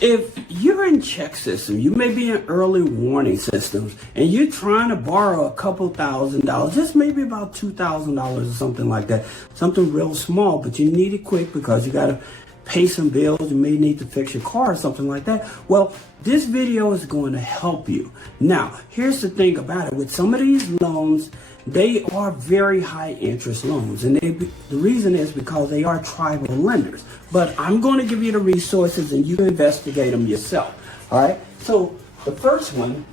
If you're in check system, you may be in early warning systems, and you're trying to borrow a couple $1,000s, just maybe about $2,000 or something like that, something real small, but you need it quick because you got to pay some bills, you may need to fix your car or something like that. Well, this video is going to help you. Now, here's the thing about it. With some of these loans, they are very high interest loans, and the reason is because they are tribal lenders. But I'm going to give you the resources and you can investigate them yourself. All right. So the first one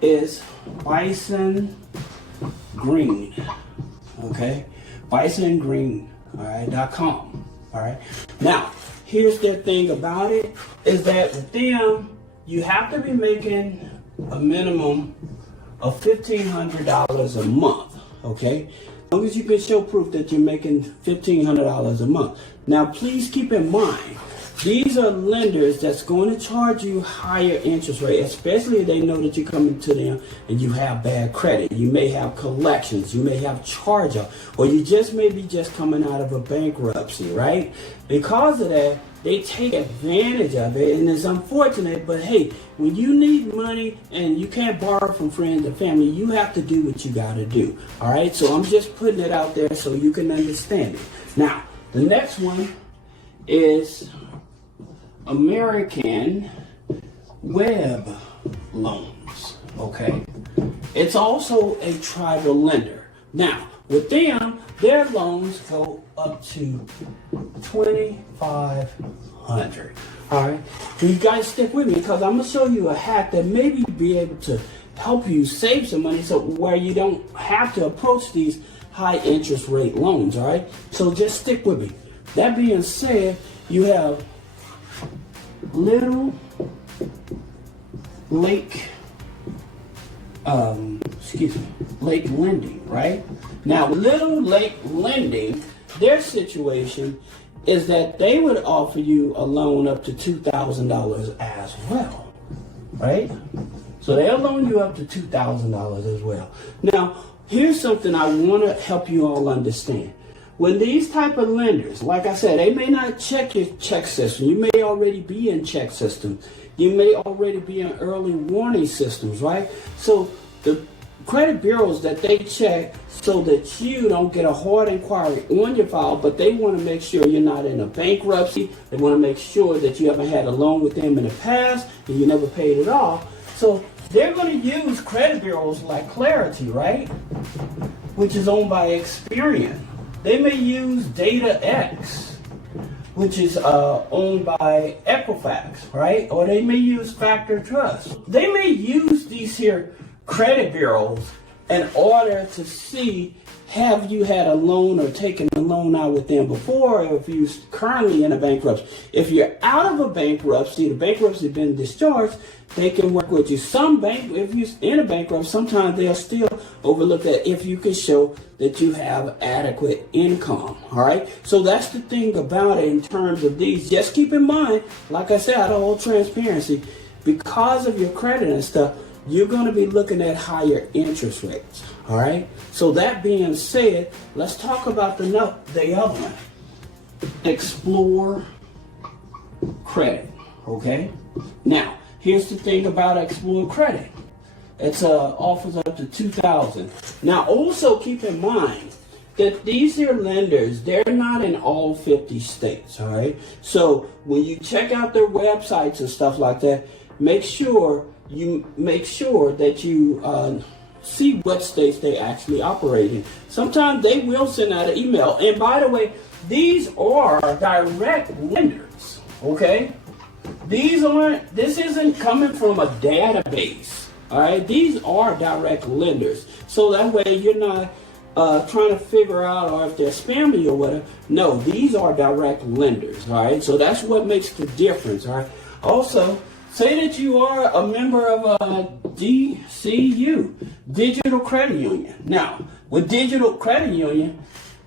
is Bison Green. Okay. BisonGreen. All right. .com. All right. Now, here's the thing about it is that with them, you have to be making a minimum of $1,500 a month, okay? As long as you can show proof that you're making $1,500 a month. Now, please keep in mind, these are lenders that's going to charge you higher interest rate, especially if they know that you're coming to them and you have bad credit. You may have collections, you may have charge-off, or you just may be just coming out of a bankruptcy, right? Because of that, they take advantage of it, and it's unfortunate, but hey, when you need money and you can't borrow from friends and family, you have to do what you got to do. All right, so I'm just putting it out there so you can understand it. Now, the next one is American Web Loans. Okay, it's also a tribal lender. Now, with them, their loans go up to $2,500. All right, so you guys stick with me because I'm gonna show you a hack that maybe be able to help you save some money, so where you don't have to approach these high interest rate loans. All right, so just stick with me. That being said, you have Little Lake. Lake Lending, right? Now, Little Lake Lending, their situation is that they would offer you a loan up to $2,000 as well, right? So they'll loan you up to $2,000 as well. Now, here's something I want to help you all understand. When these type of lenders, like I said, they may not check your check system. You may already be in check system. You may already be in early warning systems, right? So the credit bureaus that they check so that you don't get a hard inquiry on your file, but they want to make sure you're not in a bankruptcy. They want to make sure that you haven't had a loan with them in the past and you never paid it off. So they're going to use credit bureaus like Clarity, right? Which is owned by Experian. They may use DataX, which is owned by Equifax, right? Or they may use Factor Trust. They may use these here credit bureaus in order to see, have you had a loan or taken a loan out with them before, or if you're currently in a bankruptcy. If you're out of a bankruptcy, the bankruptcy has been discharged, they can work with you. If you're in a bankruptcy, sometimes they'll still overlook that if you can show that you have adequate income. All right. So that's the thing about it in terms of these. Just keep in mind, like I said, out of all transparency, because of your credit and stuff, you're going to be looking at higher interest rates. All right. So that being said, let's talk about the other one. Explore Credit. Okay. Now, here's the thing about Explore Credit. It's offers up to $2,000. Now, also keep in mind that these are lenders. They're not in all 50 states. All right. So when you check out their websites and stuff like that, make sure that you see what states they actually operate in. Sometimes they will send out an email. And by the way, these are direct lenders. Okay. This isn't coming from a database. All right. These are direct lenders. So that way you're not trying to figure out or if they're spammy or whatever. No, these are direct lenders. All right. So that's what makes the difference. All right. Also, say that you are a member of a DCU, Digital Credit Union. Now, with Digital Credit Union,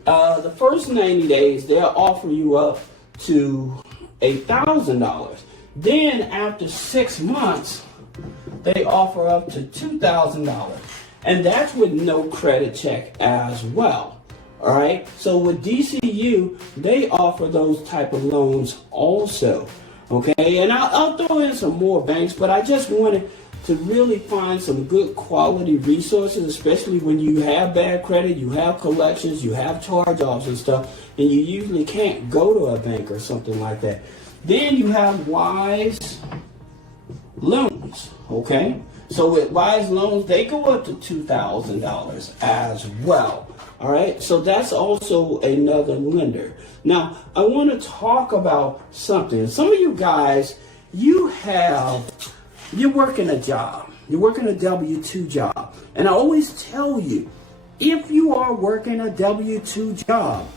the first 90 days, they'll offer you up to $1,000. Then after 6 months, they offer up to $2,000. And that's with no credit check as well. All right. So with DCU, they offer those type of loans also. Okay, and I'll throw in some more banks, but I just wanted to really find some good quality resources, especially when you have bad credit, you have collections, you have charge-offs and stuff, and you usually can't go to a bank or something like that. Then you have Wise Loans, okay? So with Wise Loans, they go up to $2,000 as well. All right, so that's also another lender. Now, I want to talk about something. Some of you guys, you're working a job. You're working a W-2 job. And I always tell you, if you are working a W-2 job,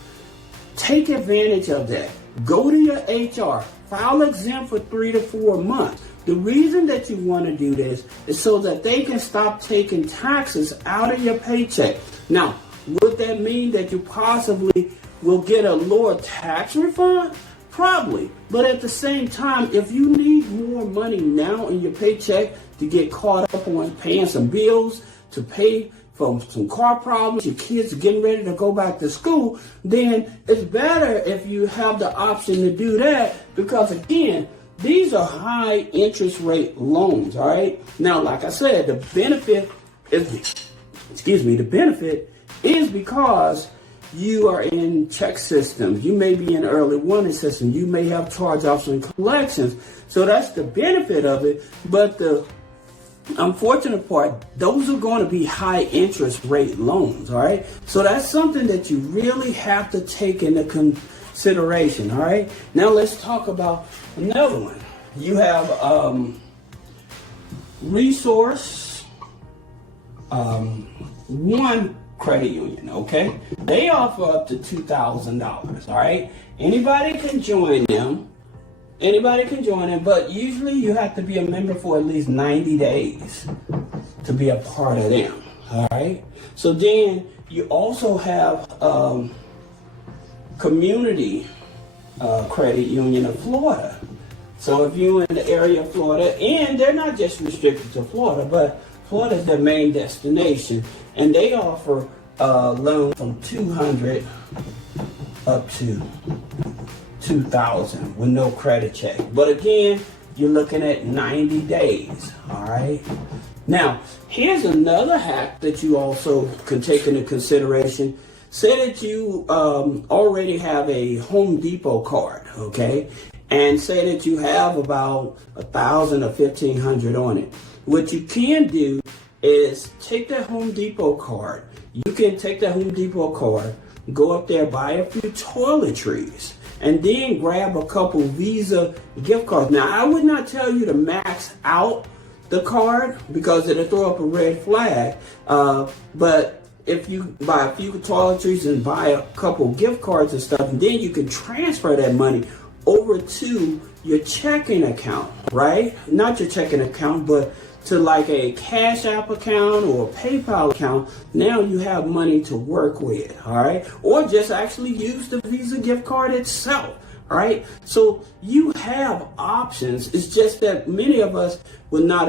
take advantage of that. Go to your HR, file exempt for 3 to 4 months. The reason that you want to do this is so that they can stop taking taxes out of your paycheck. Now, would that mean that you possibly will get a lower tax refund? Probably. But at the same time, if you need more money now in your paycheck to get caught up on paying some bills, to pay for some car problems, your kids are getting ready to go back to school, then it's better if you have the option to do that, because again, these are high interest rate loans, all right? Now, like I said, the benefit is because you are in check systems. You may be in early warning system. You may have charge-offs and collections. So that's the benefit of it. But the unfortunate part, those are going to be high interest rate loans, all right? So that's something that you really have to take into consideration, all right? Now let's talk about another one. You have Resource One Credit Union, okay? They offer up to $2,000, all right? Anybody can join them. But usually you have to be a member for at least 90 days to be a part of them, all right? So then you also have Community Credit Union of Florida. So if you're in the area of Florida, and they're not just restricted to Florida, but Florida is their main destination, and they offer loans from $200 up to $2,000 with no credit check. But again, you're looking at 90 days, all right? Now, here's another hack that you also can take into consideration. Say that you already have a Home Depot card, okay? And say that you have about 1,000 or 1,500 on it. What you can do is take that Home Depot card. You can take that Home Depot card, go up there, buy a few toiletries, and then grab a couple Visa gift cards. Now, I would not tell you to max out the card because it'll throw up a red flag. But if you buy a few toiletries and buy a couple gift cards and stuff, and then you can transfer that money over to your checking account, right? Not your checking account, but to like a Cash App account or a PayPal account. Now you have money to work with, all right? Or just actually use the Visa gift card itself, all right? So you have options. It's just that many of us were not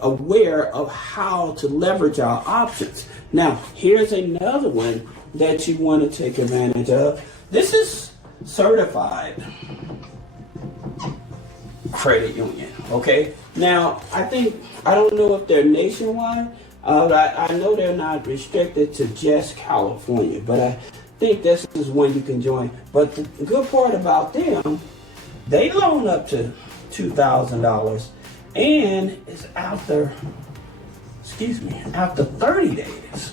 aware of how to leverage our options. Now, here's another one that you want to take advantage of. This is Certified Credit Union, okay? Now, I don't know if they're nationwide. I know they're not restricted to just California, but I think this is one you can join. But the good part about them, they loan up to $2,000, and it's after 30 days.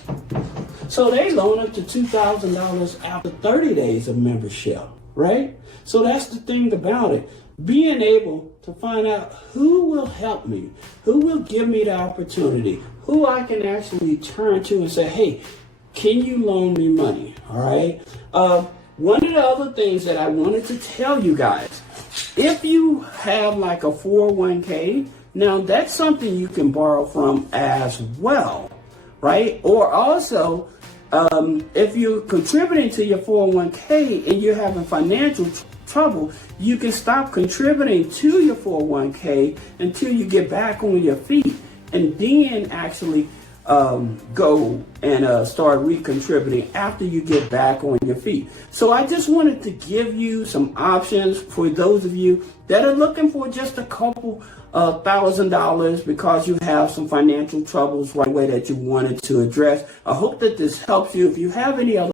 So they loan up to $2,000 after 30 days of membership, right? So that's the thing about it. Being able to find out who will help me, who will give me the opportunity, who I can actually turn to and say, hey, can you loan me money? All right. One of the other things that I wanted to tell you guys, if you have like a 401k, now that's something you can borrow from as well, right? Or also, if you're contributing to your 401k and you're having financial trouble, you can stop contributing to your 401k until you get back on your feet, and then actually go and start recontributing after you get back on your feet. So I just wanted to give you some options for those of you that are looking for just a couple $1,000 because you have some financial troubles right away that you wanted to address. I hope that this helps you. If you have any other